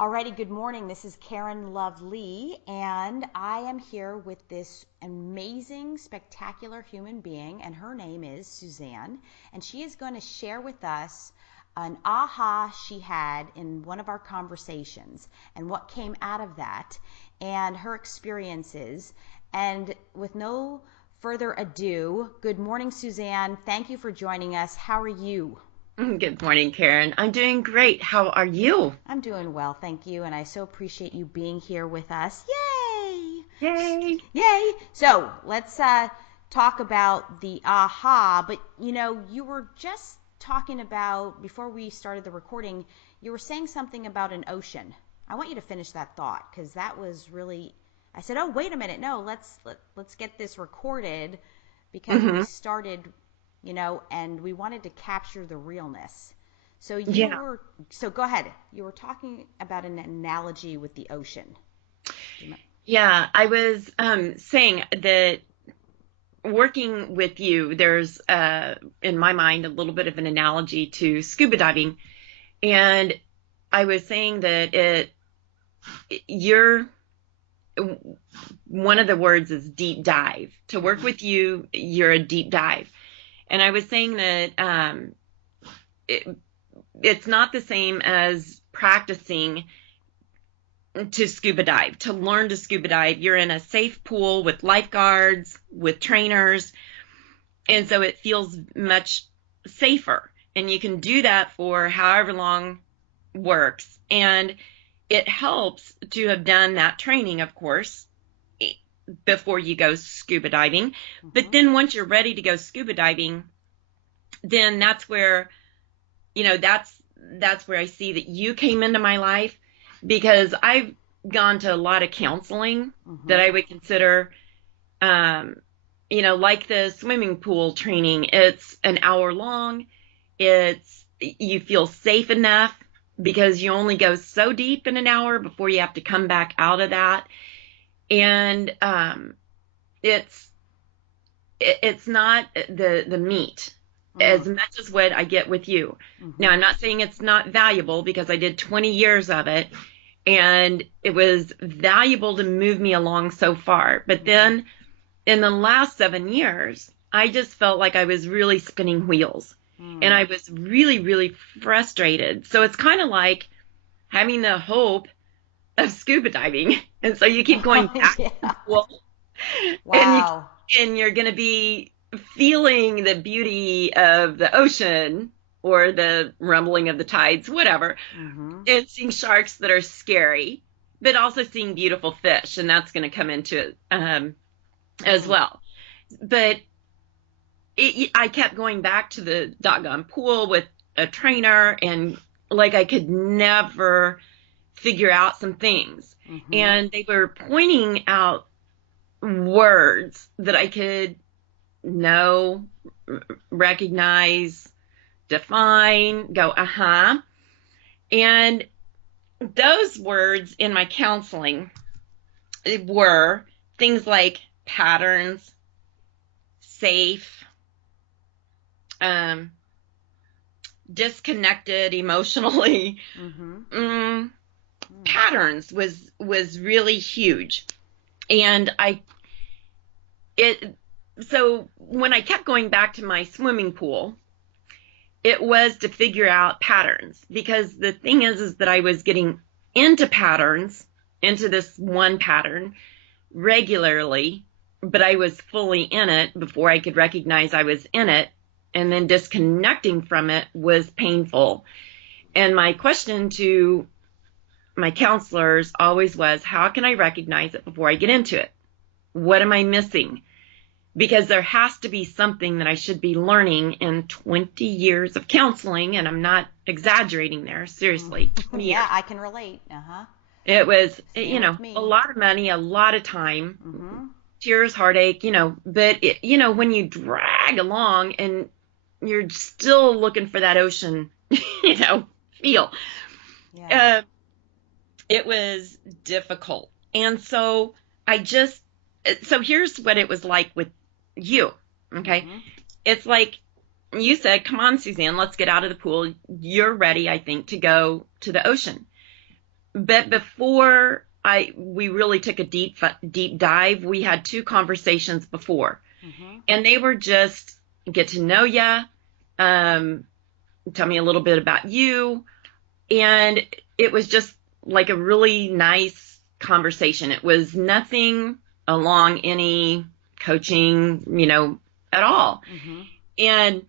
Alrighty, good morning. This is KarenLoveLee, and I am here with this amazing, spectacular human being, and her name is Suzanne, and she is going to share with us an aha she had in one of our conversations and what came out of that and her experiences. And with no further ado, good morning, Suzanne. Thank you for joining us. How are you? Good morning, Karen. I'm doing great. How are you? I'm doing well, thank you, and I so appreciate you being here with us. Yay! Yay. Yay! So let's talk about the aha. But you were just talking about before we started the recording. You were saying something about an ocean. I want you to finish that thought because that was really. I said, "Oh, wait a minute. No, let's get this recorded because we hmm started, and we wanted to capture the realness." Yeah. So go ahead. You were talking about an analogy with the ocean. Do you Yeah. I was saying that working with you, there's, in my mind, a little bit of an analogy to scuba diving. And I was saying that you're, one of the words is deep dive. To work with you, you're a deep dive. And I was saying that it, it's not the same as practicing to scuba dive. To learn to scuba dive, you're in a safe pool with lifeguards, with trainers, and so it feels much safer. And you can do that for however long works. And it helps to have done that training, of course, before you go scuba diving. But Mhm. then once you're ready to go scuba diving, then that's where I see that you came into my life, because I've gone to a lot of counseling that Mhm. I would consider, um, like the swimming pool training. It's an hour long. You feel safe enough because you only go so deep in an hour before you have to come back out of that. And it's it's not the meat Mm. as much as what I get with you. Now, Mhm. I'm not saying it's not valuable because I did 20 years of it and it was valuable to move me along so far. But Mhm. then in the last 7 years, I just felt like I was really spinning wheels and Mm. I was really, really frustrated. So it's kind of like having the hope of scuba diving. And so you keep going Oh, back to the yeah. pool and Wow. you're going to be feeling the beauty of the ocean or the rumbling of the tides, whatever, Mhm. and seeing sharks that are scary, but also seeing beautiful fish, and that's going to come into it as Mm. well. But I kept going back to the doggone pool with a trainer, and like I could never figure out some things, Mhm. and they were pointing out words that I could know, recognize, define, go, uh-huh. And those words in my counseling were things like patterns, safe, um, disconnected emotionally. Mhm. Mm, Mm. Patterns was really huge. And I it so when I kept going back to my swimming pool, it was to figure out patterns, because the thing is that I was getting into patterns, into this one pattern regularly, but I was fully in it before I could recognize I was in it. And then disconnecting from it was painful. And my question to my counselors always was, how can I recognize it before I get into it? What am I missing? Because there has to be something that I should be learning in 20 years of counseling. And I'm not exaggerating there. Mm. Seriously, 20 Yeah, years. I can relate. Uh-huh. It was, Same with a me. lot of money, a lot of time, Mhm. tears, heartache, but when you drag along and you're still looking for that ocean, you know, feel, Yeah. uh, it was difficult. And so I just, so here's what it was like with you. Okay. Mhm. It's like you said, come on, Suzanne, let's get out of the pool. You're ready, I think, to go to the ocean. but before we really took a deep dive, we had 2 conversations before, and they were just get to know ya, tell me a little bit about you, and it was just like a really nice conversation. It was nothing along any coaching, at all. And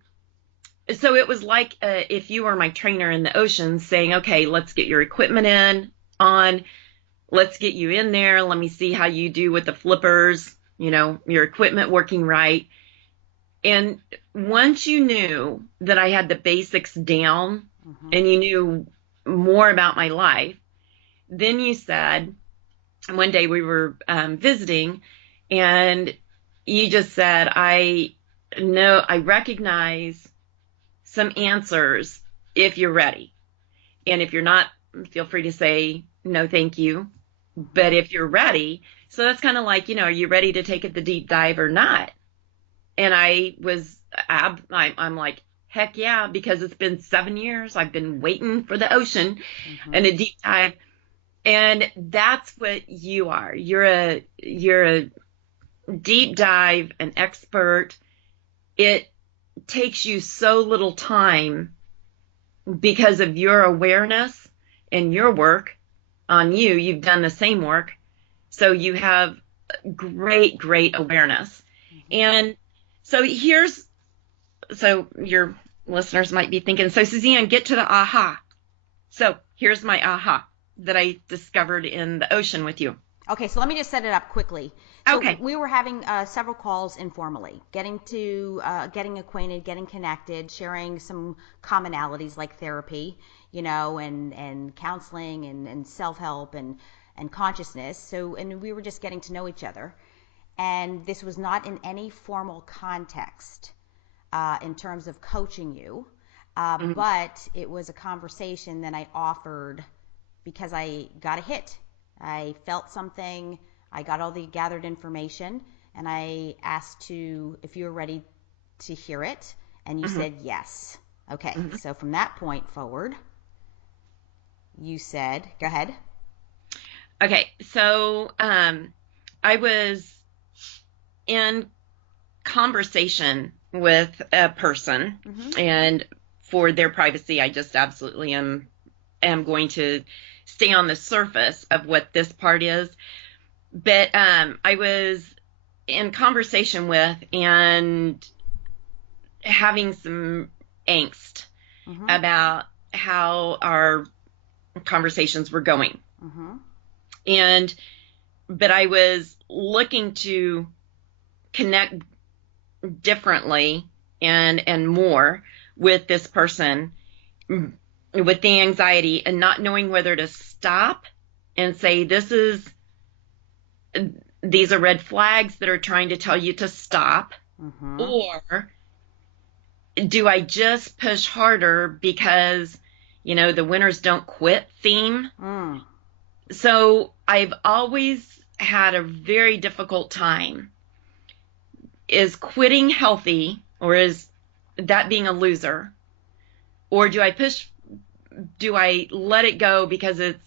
so it was like if you were my trainer in the ocean saying, okay, let's get your equipment let's get you in there. Let me see how you do with the flippers, your equipment working right. And once you knew that I had the basics down and you knew more about my life, then you said, one day we were visiting, and you just said, I recognize some answers if you're ready. And if you're not, feel free to say, no, thank you. But if you're ready, so that's kind of like, are you ready to take it the deep dive or not? And I'm like, heck yeah, because it's been 7 years. I've been waiting for the ocean and a deep dive. And that's what you are. You're a deep dive, an expert. It takes you so little time because of your awareness and your work on you. You've done the same work. So you have great, great awareness. And so your listeners might be thinking, so Suzanne, get to the aha. So here's my aha that I discovered in the ocean with you. Okay, so let me just set it up quickly. So okay. We were having several calls informally, getting acquainted, getting connected, sharing some commonalities like therapy, and counseling and self-help and consciousness. So, and we were just getting to know each other. And this was not in any formal context in terms of coaching you, but it was a conversation that I offered because I got a hit. I felt something. I got all the gathered information, and I asked if you were ready to hear it, and you said yes. Okay, so from that point forward, you said, go ahead. Okay, so I was in conversation with a person, and for their privacy, I just absolutely am going to stay on the surface of what this part is. But I was in conversation with and having some angst about how our conversations were going. But I was looking to connect differently and more with this person with the anxiety and not knowing whether to stop and say, these are red flags that are trying to tell you to stop, or do I just push harder because, the winners don't quit theme? So I've always had a very difficult time. Is quitting healthy, or is that being a loser? Or do I let it go because it's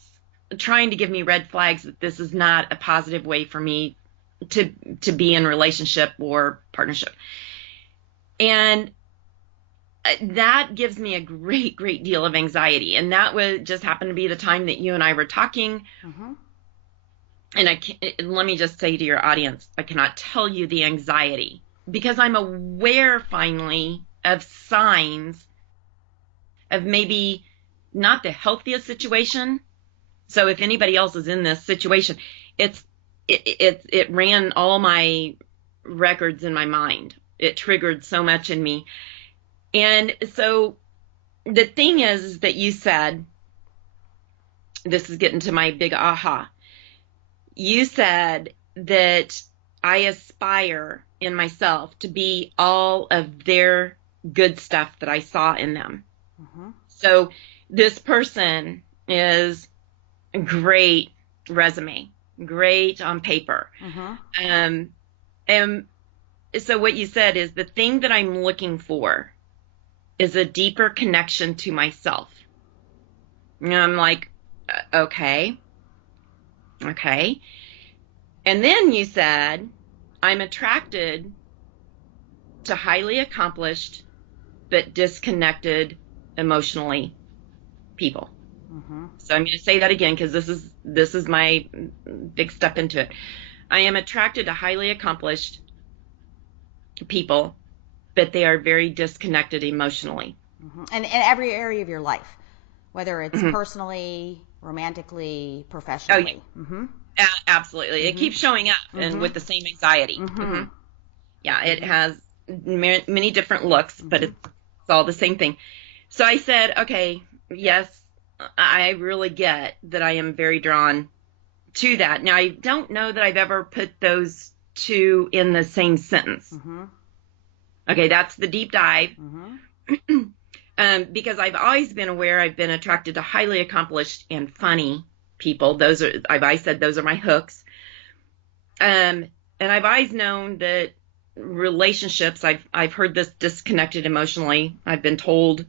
trying to give me red flags that this is not a positive way for me to be in relationship or partnership? And that gives me a great, great deal of anxiety. And that just happened to be the time that you and I were talking. And let me just say to your audience, I cannot tell you the anxiety, because I'm aware finally of signs of maybe not the healthiest situation. So if anybody else is in this situation, it ran all my records in my mind. It triggered so much in me. And so the thing is that you said, this is getting to my big aha. You said that I aspire in myself to be all of their good stuff that I saw in them. So this person is a great resume, great on paper. And so what you said is the thing that I'm looking for is a deeper connection to myself. And I'm like, Okay. Okay. And then you said, I'm attracted to highly accomplished but disconnected emotionally people. Mm-hmm. So I'm going to say that again because this is my big step into it. I am attracted to highly accomplished people, but they are very disconnected emotionally. Mm-hmm. And in every area of your life, whether it's Mhm. personally, romantically, Oh, yeah, professionally. Mm-hmm. absolutely. It Mm-hmm. keeps showing up and Mm-hmm. with the same anxiety. Mm-hmm. Yeah, it Mm-hmm. has many different looks, but Mm-hmm. it's all the same thing. So I said, okay, yes, I really get that I am very drawn to that. Now, I don't know that I've ever put those two in the same sentence. Mm-hmm. Okay, that's the deep dive. Mm-hmm. Because I've always been aware I've been attracted to highly accomplished and funny people. Those are, I said, those are my hooks. And I've always known that relationships, I've heard this disconnected emotionally. I've been told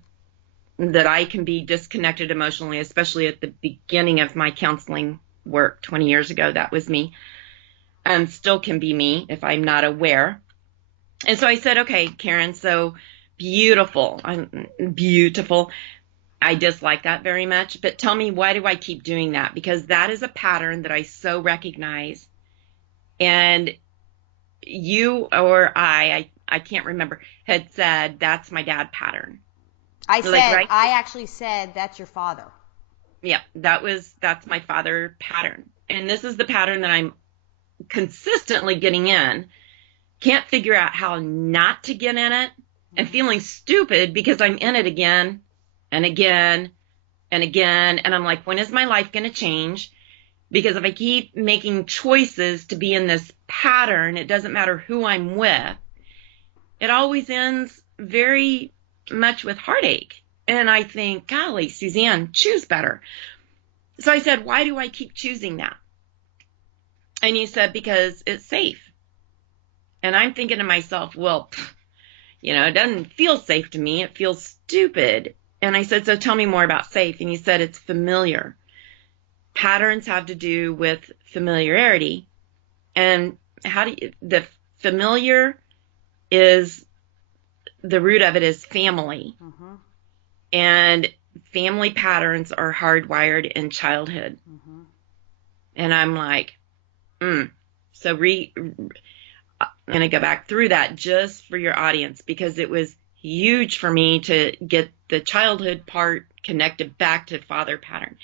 that I can be disconnected emotionally, especially at the beginning of my counseling work 20 years ago. That was me, and still can be me if I'm not aware. And so I said, okay, Karen, so beautiful. I'm beautiful. I dislike that very much, but tell me, why do I keep doing that? Because that is a pattern that I so recognize. And you or I can't remember, had said that's my dad pattern. Like, right? I actually said, that's your father. Yeah, that's my father pattern. And this is the pattern that I'm consistently getting in. Can't figure out how not to get in it, and Mm-hmm. feeling stupid because I'm in it again and again and again. And I'm like, when is my life going to change? Because if I keep making choices to be in this pattern, it doesn't matter who I'm with, it always ends very much with heartache. And I think, golly, Suzanne, choose better. So I said, why do I keep choosing that? And you said, because it's safe. And I'm thinking to myself, well, it doesn't feel safe to me. It feels stupid. And I said, so tell me more about safe. And you said, it's familiar. Patterns have to do with familiarity. And the familiar is, the root of it is family. Mm-hmm. And family patterns are hardwired in childhood. Mm-hmm. And I'm like, so I'm going to go back through that just for your audience, because it was huge for me to get the childhood part connected back to father pattern.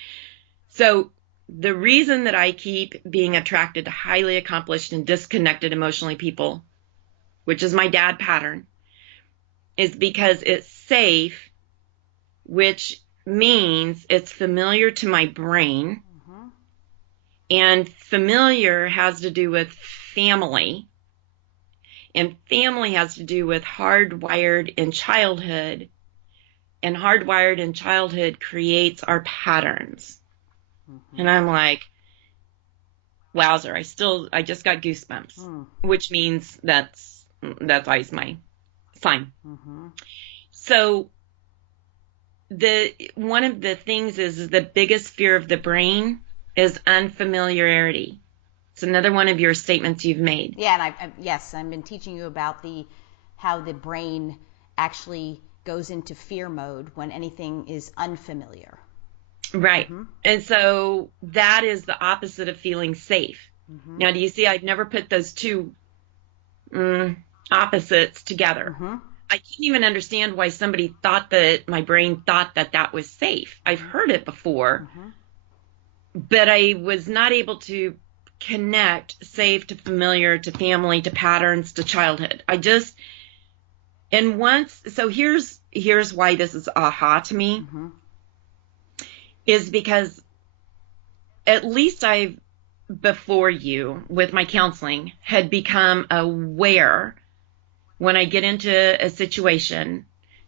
So the reason that I keep being attracted to highly accomplished and disconnected emotionally people, which is my dad pattern, is because it's safe, which means it's familiar to my brain. Mm-hmm. And familiar has to do with family. And family has to do with hardwired in childhood. And hardwired in childhood creates our patterns. Mm-hmm. And I'm like, wowzer, I just got goosebumps, which means that's always my sign. Mm-hmm. So one of the things is the biggest fear of the brain is unfamiliarity. It's another one of your statements you've made. Yeah, and I've been teaching you about how the brain actually goes into fear mode when anything is unfamiliar. Right. Mm-hmm. And so that is the opposite of feeling safe. Mm-hmm. Now, do you see, I've never put those two opposites together. Mm-hmm. I can't even understand why somebody thought that my brain thought that that was safe. I've heard it before, Mm-hmm. but I was not able to connect safe to familiar to family to patterns to childhood. So here's why this is aha to me, Mm-hmm. is because at least I've, before you with my counseling, had become aware when I get into a situation.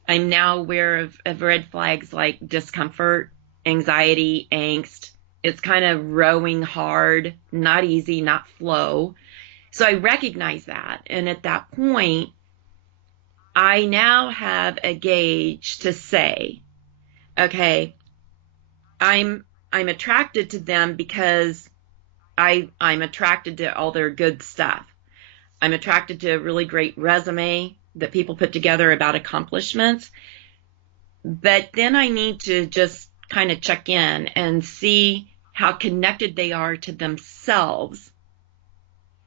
I'm now aware of red flags like discomfort, anxiety, angst. It's kind of rowing hard, not easy, not flow. So I recognize that. And at that point, I now have a gauge to say, okay, I'm I'm attracted to them because I'm attracted to all their good stuff. I'm attracted to a really great resume that people put together about accomplishments. But then I need to just kind of check in and see how connected they are to themselves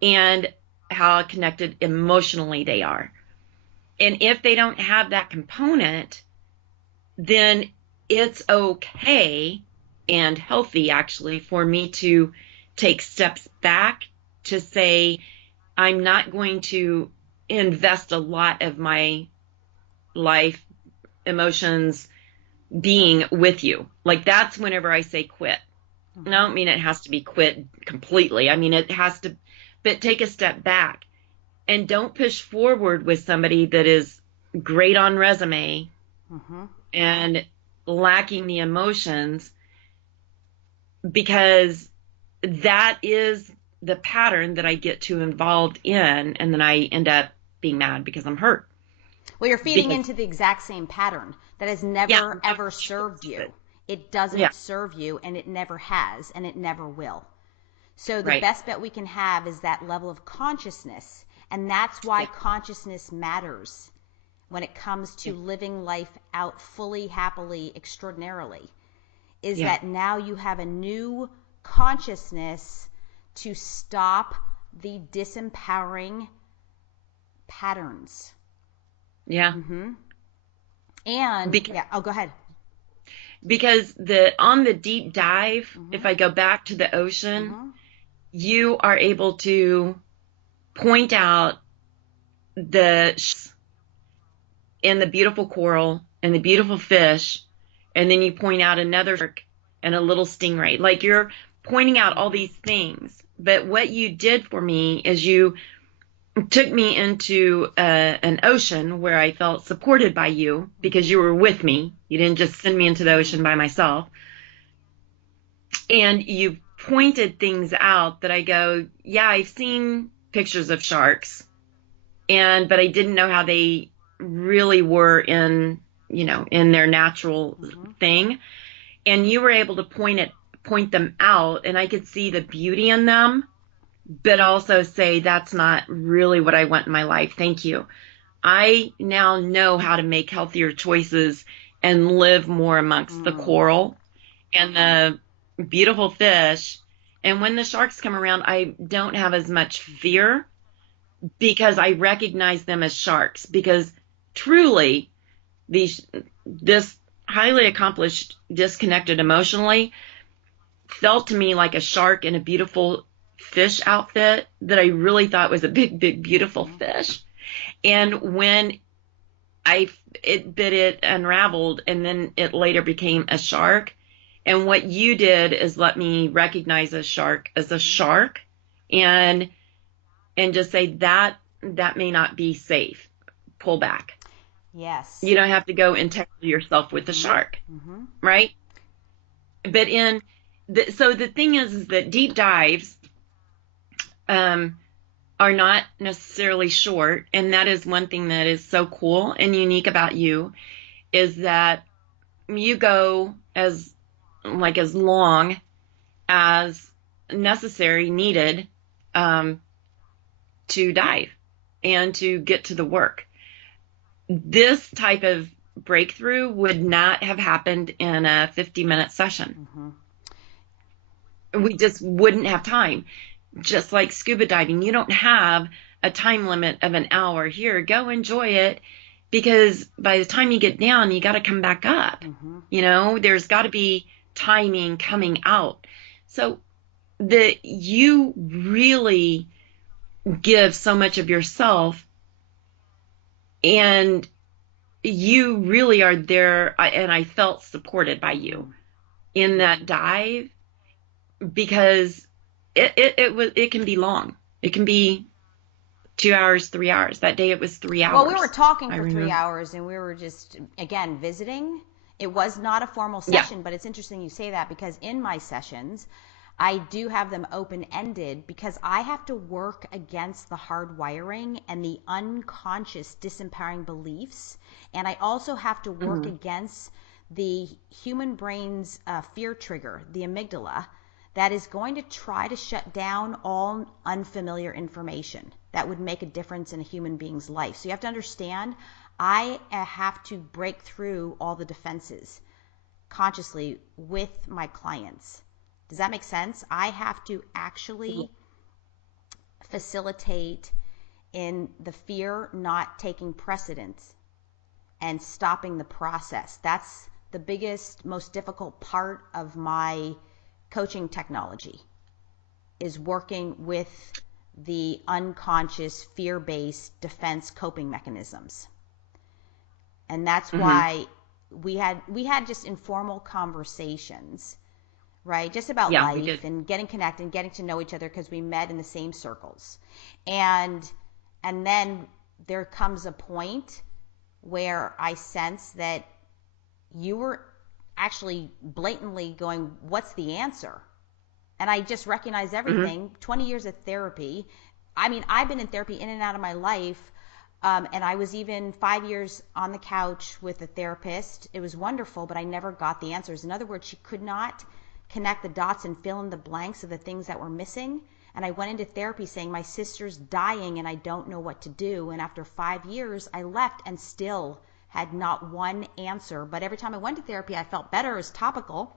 and how connected emotionally they are. And if they don't have that component, then it's okay and healthy, actually, for me to take steps back to say, I'm not going to invest a lot of my life, emotions, being with you. Like, that's whenever I say quit. I don't mean it has to be quit completely. I mean, it has to, but take a step back and don't push forward with somebody that is great on resume and lacking the emotions, because that is the pattern that I get too involved in, and then I end up being mad because I'm hurt. Well, you're feeding into the exact same pattern that has never, ever served you. It doesn't serve you, and it never has, and it never will. So the best bet we can have is that level of consciousness, and that's why consciousness matters when it comes to living life out fully, happily, extraordinarily, is that now you have a new consciousness to stop the disempowering patterns. Yeah. And go ahead. Because on the deep dive, if I go back to the ocean, you are able to point out and the beautiful coral and the beautiful fish, and then you point out another shark and a little stingray. Like, you're pointing out all these things. But what you did for me is you took me into an ocean where I felt supported by you because you were with me. You didn't just send me into the ocean by myself. And you pointed things out that I go, yeah, I've seen pictures of sharks, but I didn't know how they really were in their natural thing. And you were able to point them out, and I could see the beauty in them, but also say, that's not really what I want in my life. Thank you. I now know how to make healthier choices and live more amongst the coral and the beautiful fish. And when the sharks come around, I don't have as much fear because I recognize them as sharks. Because truly, this highly accomplished, disconnected emotionally, felt to me like a shark in a beautiful fish outfit that I really thought was a big, big, beautiful fish. And when it unraveled, and then it later became a shark. And what you did is let me recognize a shark as a shark, and just say that may not be safe. Pull back. Yes. You don't have to go entangle yourself with the shark, right? But so the thing is that deep dives are not necessarily short, and that is one thing that is so cool and unique about you, is that you go as long as necessary, needed, to dive and to get to the work. This type of breakthrough would not have happened in a 50-minute session. We just wouldn't have time. Just like scuba diving, you don't have a time limit of an hour. Here, go enjoy it, because by the time you get down, you got to come back up. There's got to be timing coming out. So you really give so much of yourself, and you really are there. And I felt supported by you in that dive, because it can be long. It can be 2 hours, 3 hours. That day it was 3 hours. Well, we were talking for 3 hours, and we were just, again, visiting. It was not a formal session, but it's interesting you say that, because in my sessions, I do have them open-ended, because I have to work against the hard wiring and the unconscious disempowering beliefs. And I also have to work against the human brain's fear trigger, the amygdala, that is going to try to shut down all unfamiliar information that would make a difference in a human being's life. So you have to understand, I have to break through all the defenses consciously with my clients. Does that make sense? I have to actually facilitate in the fear not taking precedence and stopping the process. That's the biggest, most difficult part of my coaching technology, is working with the unconscious fear-based defense coping mechanisms. And that's why we had just informal conversations, right? Just about life and getting connected and getting to know each other because we met in the same circles. And then there comes a point where I sense that you were actually blatantly going, what's the answer? And I just recognize everything. 20 years of therapy. I mean, I've been in therapy in and out of my life. And I was even 5 years on the couch with a therapist. It was wonderful, but I never got the answers. In other words, she could not connect the dots and fill in the blanks of the things that were missing. And I went into therapy saying, my sister's dying and I don't know what to do. And after 5 years, I left and still had not one answer. But every time I went to therapy, I felt better. It was topical.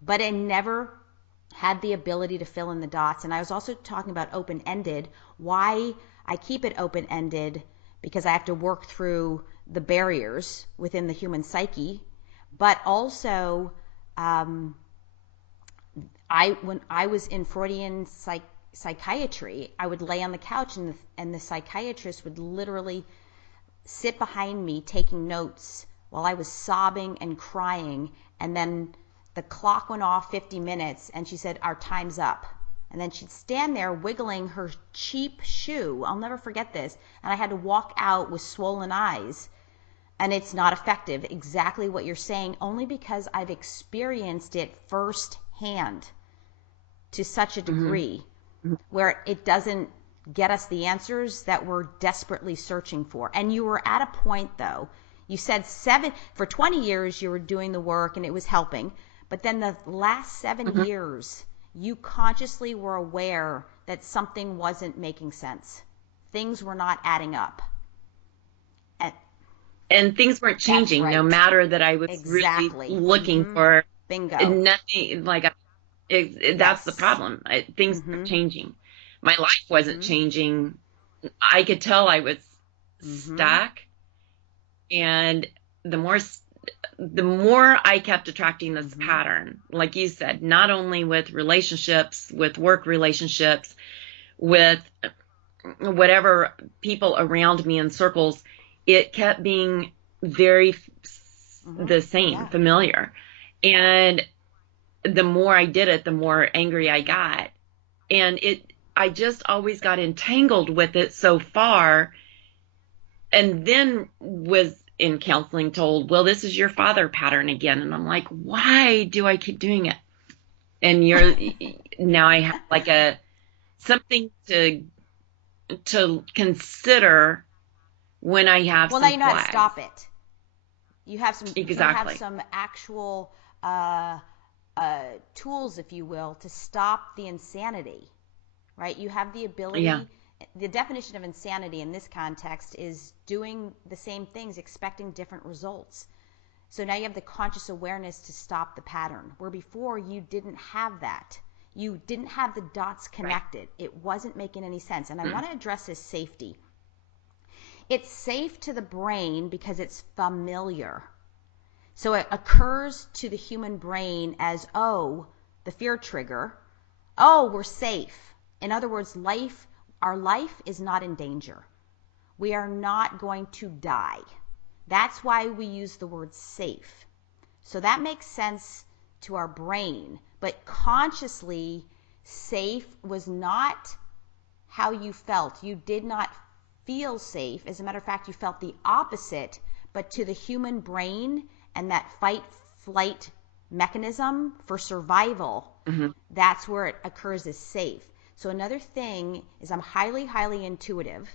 But I never had the ability to fill in the dots. And I was also talking about open-ended. Why I keep it open-ended, because I have to work through the barriers within the human psyche. But also, when I was in Freudian psychiatry, I would lay on the couch and the psychiatrist would literally sit behind me taking notes while I was sobbing and crying. And then the clock went off 50 minutes and she said, our time's up. And then she'd stand there wiggling her cheap shoe. I'll never forget this. And I had to walk out with swollen eyes. And it's not effective. Exactly what you're saying, only because I've experienced it firsthand to such a degree where it doesn't get us the answers that we're desperately searching for. And you were at a point, though. You said for 20 years you were doing the work and it was helping. But then the last 7 years, you consciously were aware that something wasn't making sense. Things were not adding up. And things weren't changing, no matter that I was really looking for nothing. Like, that's the problem. Things were changing. My life wasn't changing. I could tell I was stuck. And the more I kept attracting this pattern, like you said, not only with relationships, with work relationships, with whatever people around me in circles, it kept being very the same, familiar. And the more I did it, the more angry I got. And I just always got entangled with it so far. And then was in counseling told, well, this is your father pattern again. And I'm like, why do I keep doing it? And now I have like something to consider when I have some now you know how flags. to stop it. You have some Exactly. You have some actual tools, if you will, to stop the insanity, right? You have the ability. Yeah. The definition of insanity in this context is doing the same things, expecting different results. So now you have the conscious awareness to stop the pattern, where before you didn't have that. You didn't have the dots connected. Right. It wasn't making any sense. And I want to address this safety. It's safe to the brain because it's familiar. So it occurs to the human brain as, oh, the fear trigger. Oh, we're safe. In other words, our life is not in danger. We are not going to die. That's why we use the word safe. So that makes sense to our brain. But consciously, safe was not how you felt. You did not feel safe. As a matter of fact, you felt the opposite. But to the human brain and that fight-flight mechanism for survival, that's where it occurs as safe. So another thing is I'm highly, highly intuitive,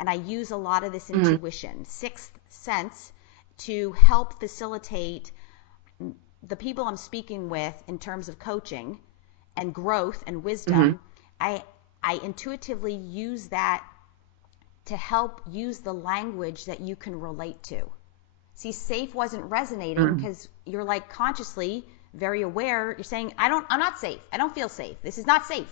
and I use a lot of this intuition, sixth sense, to help facilitate the people I'm speaking with in terms of coaching and growth and wisdom. I intuitively use that to help use the language that you can relate to. See, safe wasn't resonating because you're like consciously very aware. You're saying, I'm not safe. I don't feel safe. This is not safe.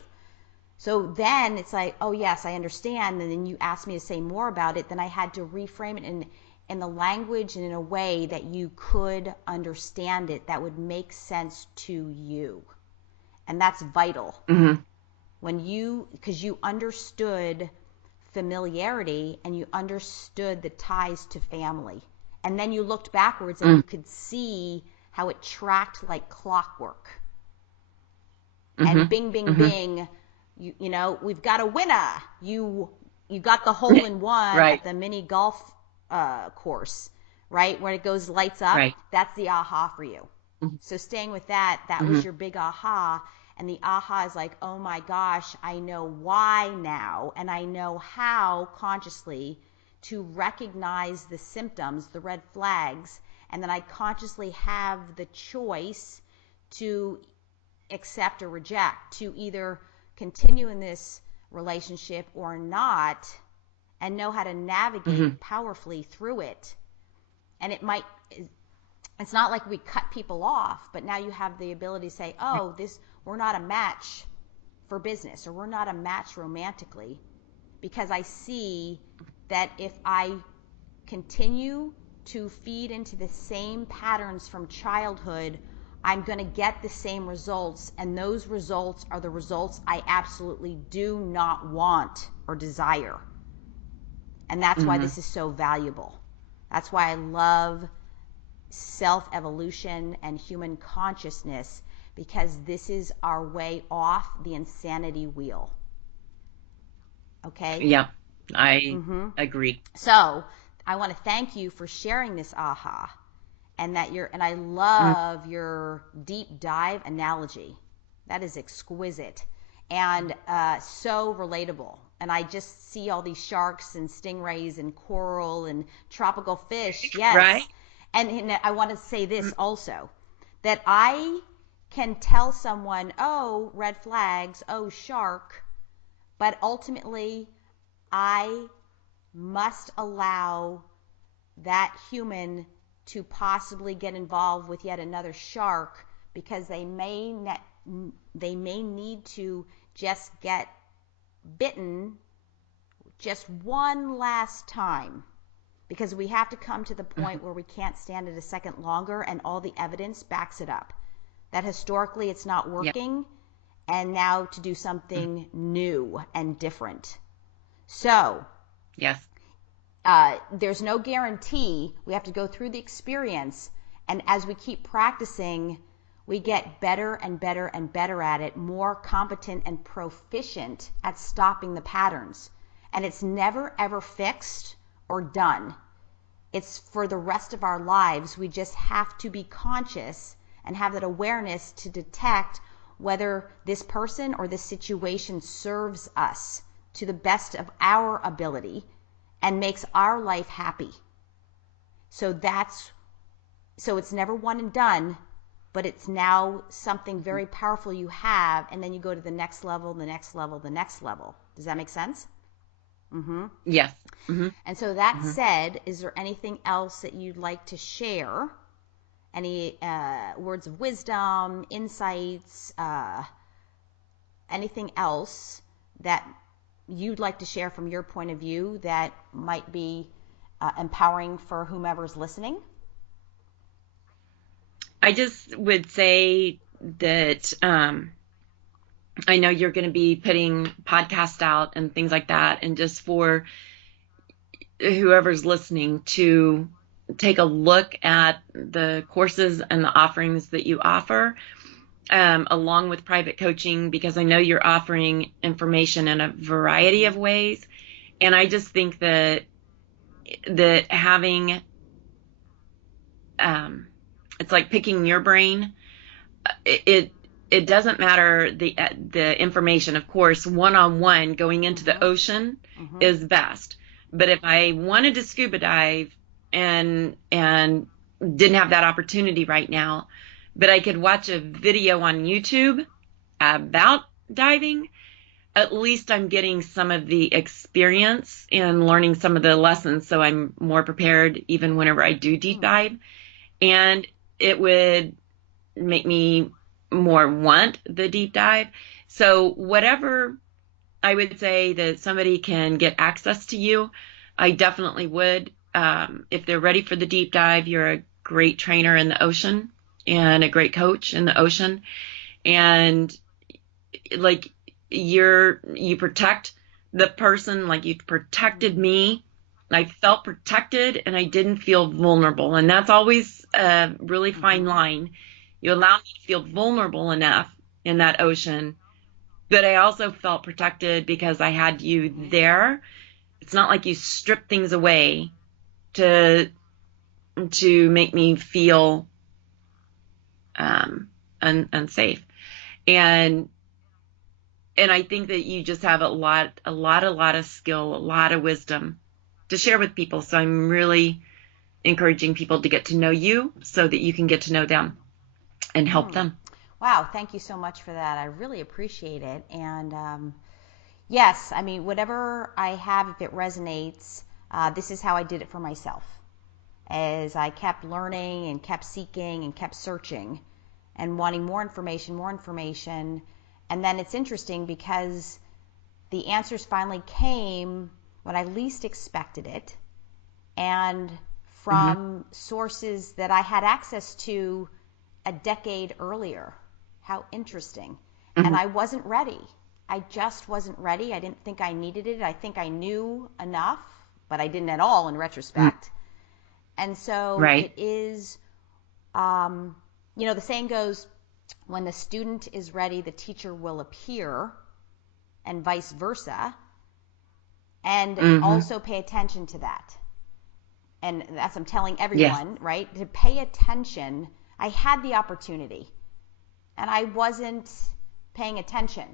So then it's like, oh yes, I understand. And then you asked me to say more about it. Then I had to reframe it in the language and in a way that you could understand it, that would make sense to you. And that's vital. Because you understood familiarity and you understood the ties to family. And then you looked backwards and you could see how it tracked like clockwork. And bing, bing, bing, you know, we've got a winner. You got the hole in one at the mini golf course, right? Where it goes lights up. Right. That's the aha for you. So staying with that was your big aha. And the aha is like, oh my gosh, I know why now. And I know how consciously to recognize the symptoms, the red flags. And then I consciously have the choice to accept or reject, to either continue in this relationship or not, and know how to navigate powerfully through it. And it's not like we cut people off, but now you have the ability to say, oh, we're not a match for business, or we're not a match romantically, because I see that if I continue to feed into the same patterns from childhood, I'm going to get the same results, and those results are the results I absolutely do not want or desire. And that's why this is so valuable. That's why I love self-evolution and human consciousness, because this is our way off the insanity wheel. Okay? Yeah, I agree. So I want to thank you for sharing this aha. And I love your deep dive analogy. That is exquisite and so relatable. And I just see all these sharks and stingrays and coral and tropical fish. Yes. Right. And I want to say this also, that I can tell someone, oh, red flags, oh, shark, but ultimately I must allow that human to possibly get involved with yet another shark, because they may need to just get bitten just one last time, because we have to come to the point where we can't stand it a second longer, and all the evidence backs it up that historically it's not working, and now to do something new and different. So yes, there's no guarantee. We have to go through the experience, and as we keep practicing, we get better and better and better at it, more competent and proficient at stopping the patterns. And it's never ever fixed or done. It's for the rest of our lives. We just have to be conscious and have that awareness to detect whether this person or this situation serves us to the best of our ability and makes our life happy. So it's never one and done, but it's now something very powerful you have, and then you go to the next level, the next level, the next level. Does that make sense? Yes. And so that said, is there anything else that you'd like to share? Any words of wisdom, insights, anything else that you'd like to share from your point of view that might be empowering for whomever's listening? I just would say that I know you're going to be putting podcasts out and things like that, and just for whoever's listening to take a look at the courses and the offerings that you offer, along with private coaching, because I know you're offering information in a variety of ways. And I just think that having, it's like picking your brain. It doesn't matter the information, of course, one-on-one going into the ocean is best. But if I wanted to scuba dive and didn't have that opportunity right now, but I could watch a video on YouTube about diving. At least I'm getting some of the experience and learning some of the lessons, so I'm more prepared even whenever I do deep dive. And it would make me more want the deep dive. So whatever I would say that somebody can get access to you, I definitely would. If they're ready for the deep dive, you're a great trainer in the ocean and a great coach in the ocean. And like you protect the person, like you protected me. I felt protected and I didn't feel vulnerable. And that's always a really fine line. You allow me to feel vulnerable enough in that ocean, but I also felt protected because I had you there. It's not like you strip things away to make me feel unsafe. And I think that you just have a lot of skill, a lot of wisdom to share with people. So I'm really encouraging people to get to know you so that you can get to know them and help them. Wow, thank you so much for that. I really appreciate it. And yes, I mean, whatever I have, if it resonates, this is how I did it for myself. As I kept learning and kept seeking and kept searching and wanting more information. And then it's interesting because the answers finally came when I least expected it, and from sources that I had access to a decade earlier. How interesting. And I wasn't ready. I just wasn't ready. I didn't think I needed it. I think I knew enough, but I didn't at all in retrospect. And so it is, the saying goes, when the student is ready, the teacher will appear, and vice versa. And also pay attention to that. And that's, I'm telling everyone, right, to pay attention. I had the opportunity and I wasn't paying attention.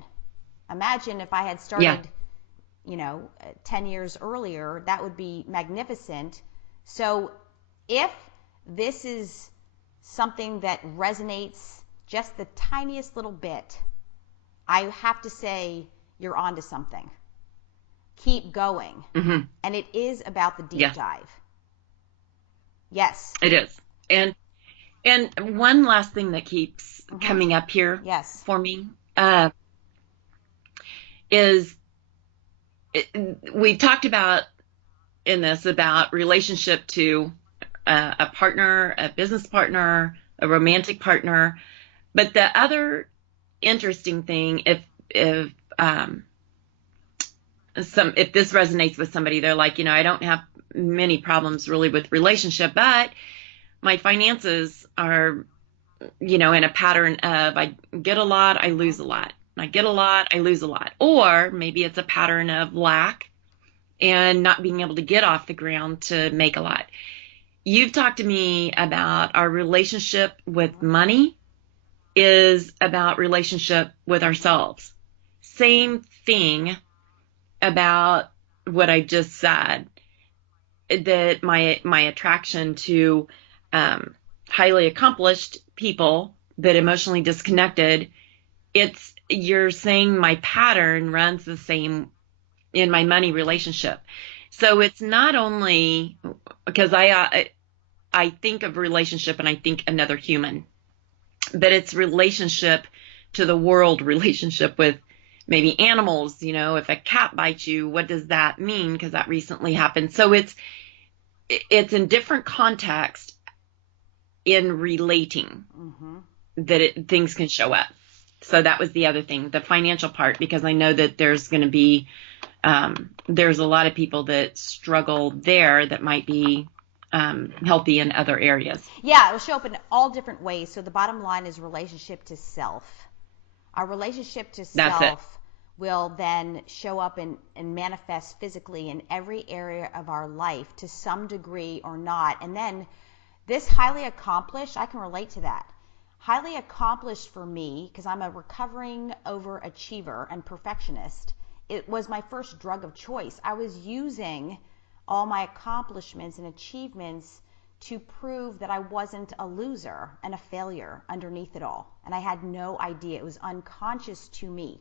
Imagine if I had started, 10 years earlier, that would be magnificent. So if this is something that resonates just the tiniest little bit, I have to say you're onto something. Keep going. And it is about the deep dive. Yes. It is. And one last thing that keeps coming up here for me is we talked about in this about relationship to a partner, a business partner, a romantic partner. But the other interesting thing, if this resonates with somebody, they're like, I don't have many problems really with relationship, but my finances are, in a pattern of I get a lot, I lose a lot. I get a lot, I lose a lot. Or maybe it's a pattern of lack and not being able to get off the ground to make a lot. You've talked to me about our relationship with money is about relationship with ourselves. Same thing about what I just said, that my attraction to highly accomplished people but emotionally disconnected, you're saying my pattern runs the same in my money relationship. So it's not only because I think of relationship and I think another human, but it's relationship to the world, relationship with maybe animals. If a cat bites you, what does that mean? Because that recently happened. So it's in different context in relating that things can show up. So that was the other thing, the financial part, because I know that there's going to be there's a lot of people that struggle there that might be healthy in other areas. Yeah, it'll show up in all different ways. So the bottom line is relationship to self. Our relationship to self will then show up and manifest physically in every area of our life to some degree or not. And then this highly accomplished, I can relate to that. Highly accomplished for me, because I'm a recovering overachiever and perfectionist, it was my first drug of choice. I was using all my accomplishments and achievements to prove that I wasn't a loser and a failure underneath it all. And I had no idea. It was unconscious to me.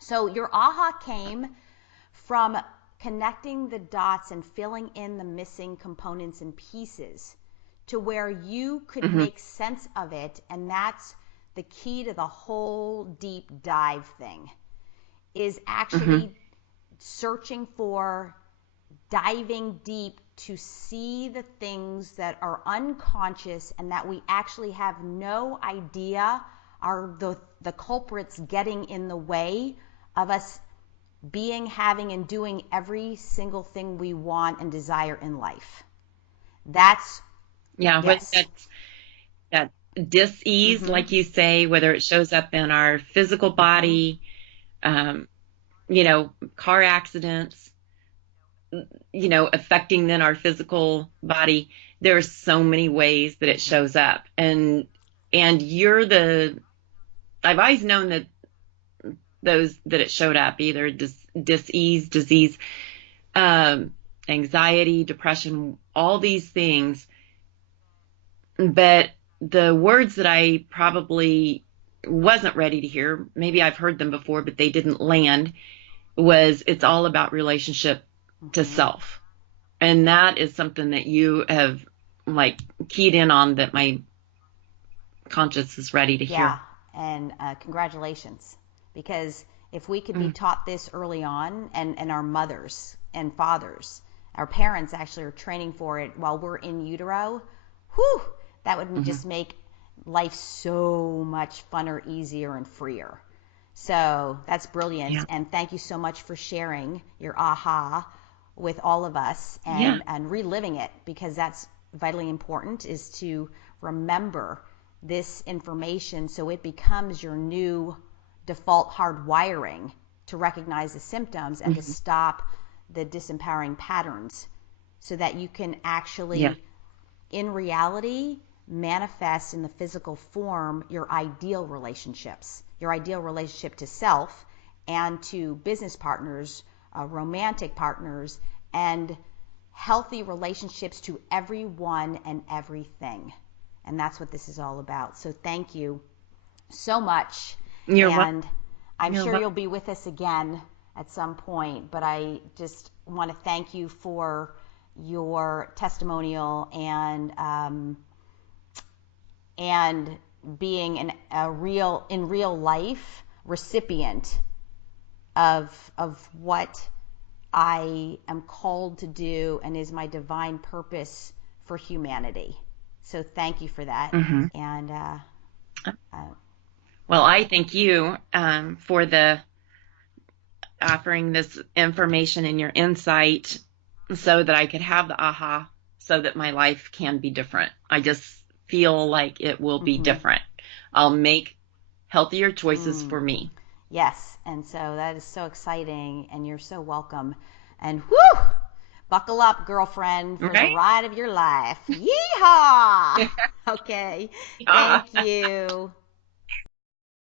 So your aha came from connecting the dots and filling in the missing components and pieces to where you could make sense of it. And that's the key to the whole deep dive thing, is actually searching for, diving deep to see the things that are unconscious and that we actually have no idea are the culprits getting in the way of us being, having, and doing every single thing we want and desire in life. That's, Yes. That dis-ease, like you say, whether it shows up in our physical body, car accidents, affecting then our physical body. There's so many ways that it shows up. And I've always known that that it showed up, either dis-ease, disease, anxiety, depression, all these things. But the words that I probably wasn't ready to hear, maybe I've heard them before, but they didn't land, was it's all about relationship to self. And that is something that you have keyed in on, that my conscience is ready to hear. Yeah, and congratulations. Because if we could be taught this early on, and our mothers and fathers, our parents actually are training for it while we're in utero, that would just make life so much funner, easier, and freer. So that's brilliant. Yeah. And thank you so much for sharing your aha with all of us and reliving it, because that's vitally important, is to remember this information so it becomes your new default hardwiring to recognize the symptoms and to stop the disempowering patterns, so that you can actually, in reality, manifest in the physical form your ideal relationships, your ideal relationship to self and to business partners, romantic partners, and healthy relationships to everyone and everything. And that's what this is all about. So thank you so much. And I'm sure you'll be with us again at some point, but I just want to thank you for your testimonial and being in real life recipient of what I am called to do and is my divine purpose for humanity. So thank you for that. And well, I thank you for the offering this information and your insight, so that I could have the aha, so that my life can be different. I just feel like it will be different. I'll make healthier choices for me. Yes, and so that is so exciting, and you're so welcome. And buckle up, girlfriend, for the ride of your life. Yeehaw! Okay, thank you.